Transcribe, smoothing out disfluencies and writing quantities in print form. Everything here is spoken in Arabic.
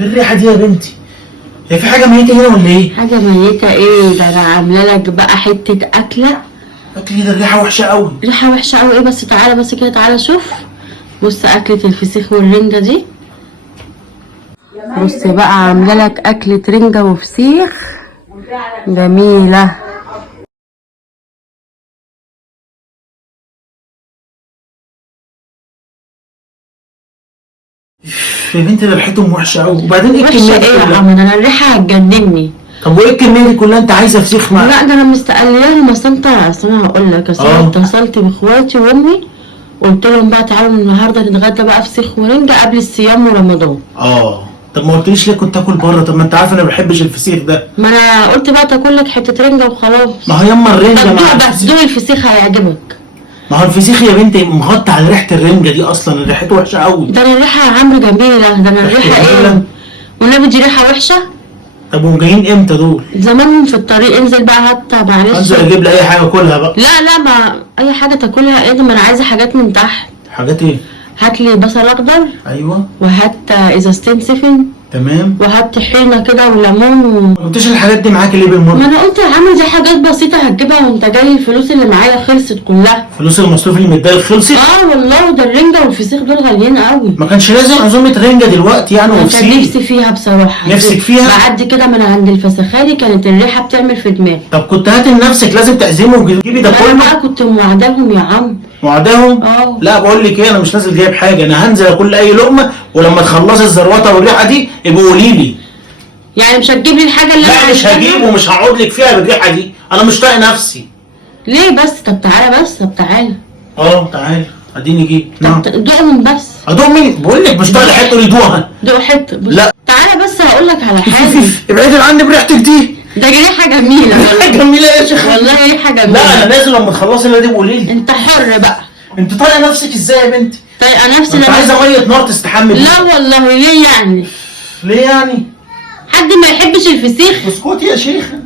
ايه الريحه دي يا بنتي؟ هي في حاجه ميته هنا ولا ايه؟ حاجة ميتة ايه؟ ده انا عاملة لك بقى حتة اكلة. اكل ده الريحه وحشه قوي. ريحة وحشة اوي ايه؟ بس تعالى بس كده، تعالى شوف. بص اكلة الفسيخ والرنجة دي. بص بقى عاملة لك اكلة رنجة وفسيخ جميلة. يا بنتي ده ريحتهم وحشه قوي، وبعدين ايه وحشة الكميه دي ايه يا كلها؟ عم؟ ده انا الريحة هتجنني. طب وايه الكميه دي كلها؟ انت عايزه فسيخ مع لا ده انا مستقلياهم، بس انت اصل انا هقول لك، اصل انا اتصلت باخواتي وامي قلت لهم بقى تعالوا النهارده نتغدى بقى فسيخ ورنجة قبل الصيام ورمضان. طب ما قلتليش ليه كنت اكل بره؟ طب ما انت عارف انا ما بحبش الفسيخ ده. ما انا قلت بقى تاكل لك حتة رنجة وخلاص. ما هو يما الرنجه طب مع دوق بس، الفسيخ. دوق الفسيخ هيعجبك. ما هو الفسيخ يا بنتي مغطى على ريحه الرنجه دي، اصلا ريحته وحشه قوي. ده انا الريحة يا عم جميلة، ده انا الريحة ايه؟ والنبي دي ريحة وحشة. طب وهم جايين امتى دول؟ زمانهم في الطريق، انزل بقى هات معلش. انزل اجيب لي اي حاجه اكلها بقى. لا ما اي حاجة تاكلها ايه؟ ده ما انا عايزة حاجات من تحت. حاجات ايه؟ هات لي بصل اخضر، ايوه وهات ازازتين سفن، تمام. وهات طحينة كده وليمون ما قلتش الحاجات دي معاك ليه ما بالمره؟ انا قلت يا عم دي حاجات بسيطة هتجيبها وانت جاي، الفلوس اللي معايا خلصت كلها. فلوس المصروف اللي مديها خلصت؟ والله ده الرنجة والفسيخ دول غاليين قوي. ما كانش لازم عزومه رنجه دلوقتي يعني انا كان وفسيخ. نفسي فيها بصراحة. نفسك فيها؟ بعد كده من عند الفسخاني كانت الريحة بتعمل في دماغي. طب كنت هات لنفسك، لازم تعزمه وتجيبي ده انا كله. بقى كنت موعداهم يا عم. وعداهم؟ لا بقول لك ايه، انا مش نازل جايب حاجه، انا هنزل اكل اي لقمه، ولما تخلصي الزروطه والريحه دي يبقوا قولي لي. يعني مش هتجيب لي الحاجة اللي انا لا مش عايزاها؟ هجيب ومش هقعد لك فيها بالريحه دي، انا مش طايق نفسي. ليه بس؟ طب تعالى بس، طب تعالى. تعالى اديني جيت. طب دوقهم بس. ادوق مين؟ بقول لك مش طايق الحته اللي دوقها. دوق حتة بس. لا تعالى بس هقول لك على حاجة. ابعدي عني بريحتك دي. ده ريحة جميلة والله. جميله يا شيخ والله ريحة جميلة. لا انا نازل لما تخلصي اللي دي قولي لي. انت حر بقى. انت طايقه نفسك ازاي يا بنتي؟ طايقة نفسي انت عايزه ميه نار تستحمل بيها. لا والله ليه يعني؟ ليه يعني؟ حد ما يحبش الفسيخ؟ اسكتي يا شيخه.